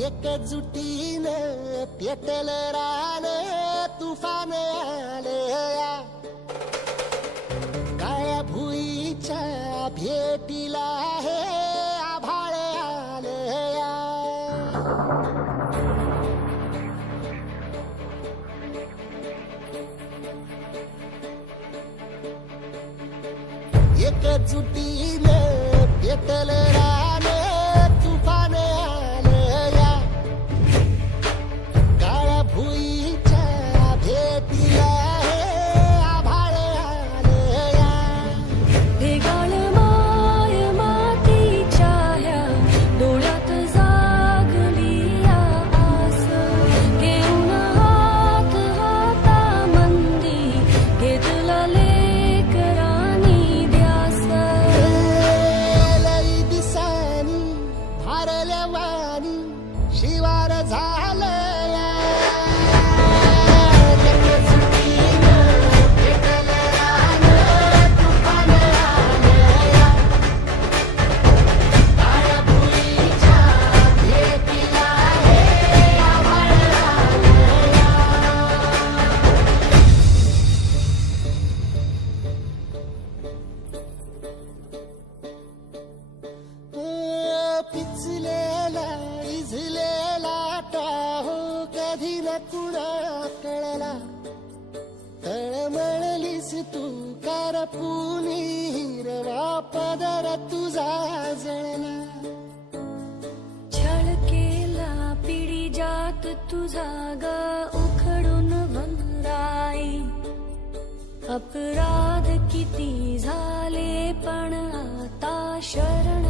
एकजुटीनं पेटल रान तुफान आलया काळ्या भुईच्या भेटीला हे आभाळ आलया एकजुटीनं पेटल रान तुफान आलया काळ्या भुईच्या भेटीला हे आभाळ आलया भेगाळ माय मातीच्या ह्या डोळ्यात जागली आस घेऊन हात हातामंदी घेतला लेकरांनी ध्यास लई दिसानी भारल्या वाणी शिवार झालया एकजुटीनं पेटल रान तुफान आलया काळ्या भुईच्या भेटीला हे आभाळ आलया पिचलेला इझलेला टाहो कधी न कुणा कळला तळमळलीस तू कारपुनी हिरवा पदर तुझा जळला छळ केला पिढी जात तुझा ग उखडून वंराई अपराध किती झाले पण आता शरण